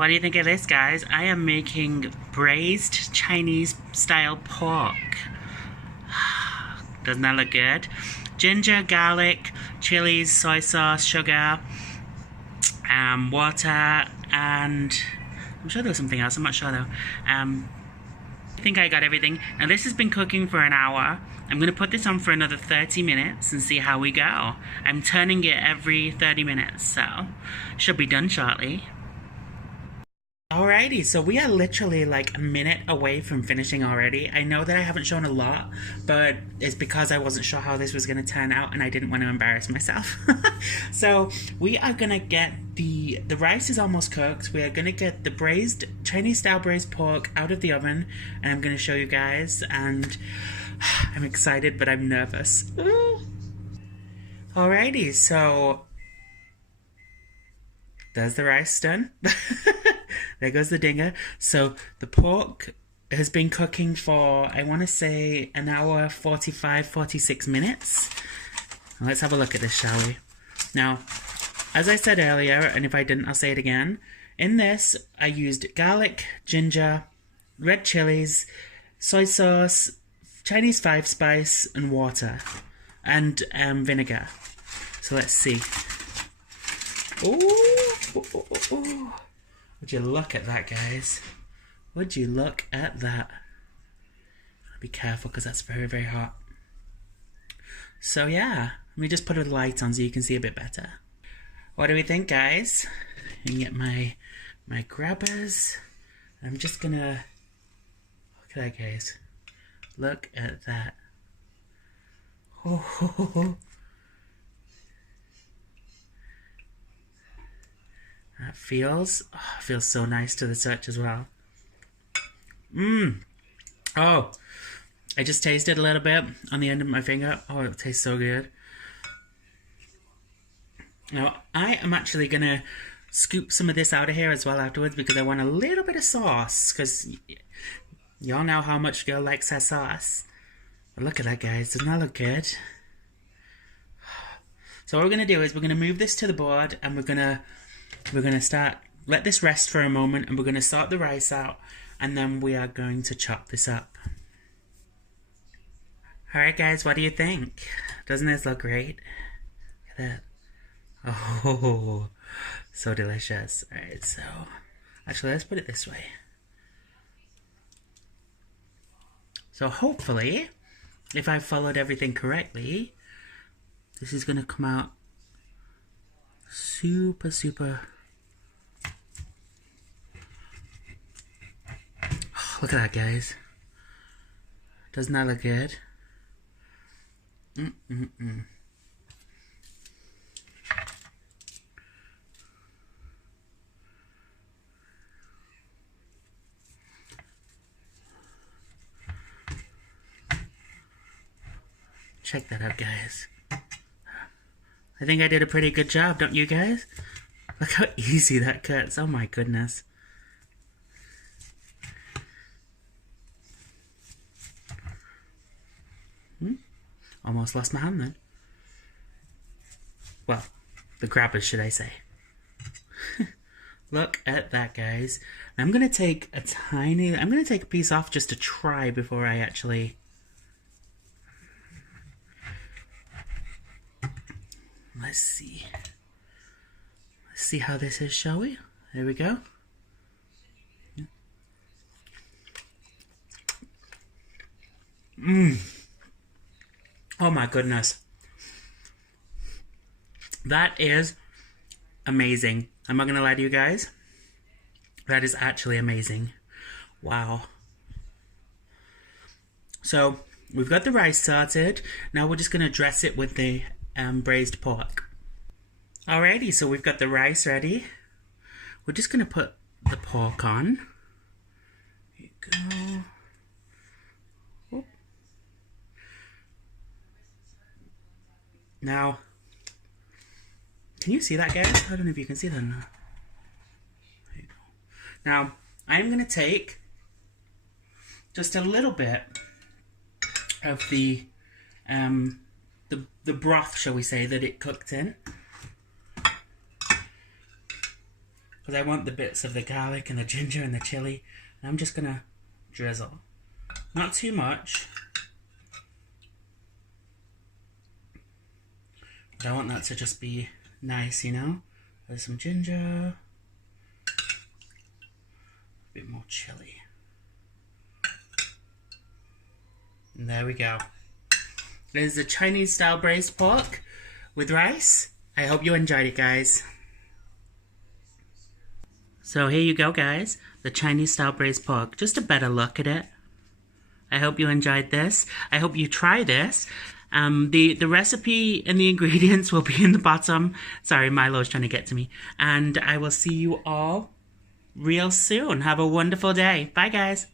What do you think of this, guys? I am making braised Chinese style pork. Doesn't that look good? Ginger, garlic, chilies, soy sauce, sugar, water, and I'm sure there was something else. I'm not sure though. I think I got everything. Now this has been cooking for an hour. I'm going to put this on for another 30 minutes and see how we go. I'm turning it every 30 minutes, so should be done shortly. Alrighty, so we are literally like a minute away from finishing already. I know that I haven't shown a lot, but it's because I wasn't sure how this was going to turn out and I didn't want to embarrass myself. So we are going to get the rice is almost cooked. We are going to get the braised, Chinese style braised pork out of the oven and I'm going to show you guys, and I'm excited but I'm nervous. Alrighty, so there's the rice done. There goes the dinger. So the pork has been cooking for, I want to say, an hour, 45, 46 minutes. Let's have a look at this, shall we? Now, as I said earlier, and if I didn't, I'll say it again. In this, I used garlic, ginger, red chilies, soy sauce, Chinese 5-spice, and water. And vinegar. So let's see. Ooh. Would you look at that, guys? Would you look at that? Be careful because that's very, very hot. So yeah, let me just put a light on so you can see a bit better. What do we think, guys? I can get my grabbers. I'm just gonna look at that, guys. Look at that. Oh. That feels so nice to the touch as well. Oh, I just tasted a little bit on the end of my finger. Oh, it tastes so good. Now, I am actually going to scoop some of this out of here as well afterwards because I want a little bit of sauce, because y'all know how much girl likes her sauce. But look at that, guys. Doesn't that look good? So what we're going to do is we're going to move this to the board and we're going to let this rest for a moment, and we're going to sort the rice out, and then we are going to chop this up. Alright guys, what do you think? Doesn't this look great? Look at that. Oh, so delicious. Alright, so actually let's put it this way. So hopefully, if I followed everything correctly, this is going to come out super, super. Oh, look at that, guys. Doesn't that look good? Check that out, guys. I think I did a pretty good job, don't you guys? Look how easy that cuts. Oh my goodness. Almost lost my hand then. Well, the grabbers, should I say. Look at that, guys. I'm going to take a piece off just to try before I actually... Let's see. Let's see how this is, shall we? There we go. Oh my goodness. That is amazing. I'm not gonna lie to you guys. That is actually amazing. Wow. So, we've got the rice sorted. Now we're just gonna dress it with the braised pork. Alrighty, so we've got the rice ready. We're just gonna put the pork on. Here you go. Whoop. Now, can you see that, guys? I don't know if you can see that or not. There you go. Now, I'm gonna take just a little bit of the broth, shall we say, that it cooked in. because I want the bits of the garlic and the ginger and the chili. And I'm just gonna drizzle. Not too much. But I want that to just be nice, you know? There's some ginger. A bit more chili. And there we go. There's the Chinese style braised pork with rice. I hope you enjoyed it, guys. So here you go, guys. The Chinese style braised pork. Just a better look at it. I hope you enjoyed this. I hope you try this. The recipe and the ingredients will be in the bottom. Sorry, Milo's trying to get to me. And I will see you all real soon. Have a wonderful day. Bye, guys.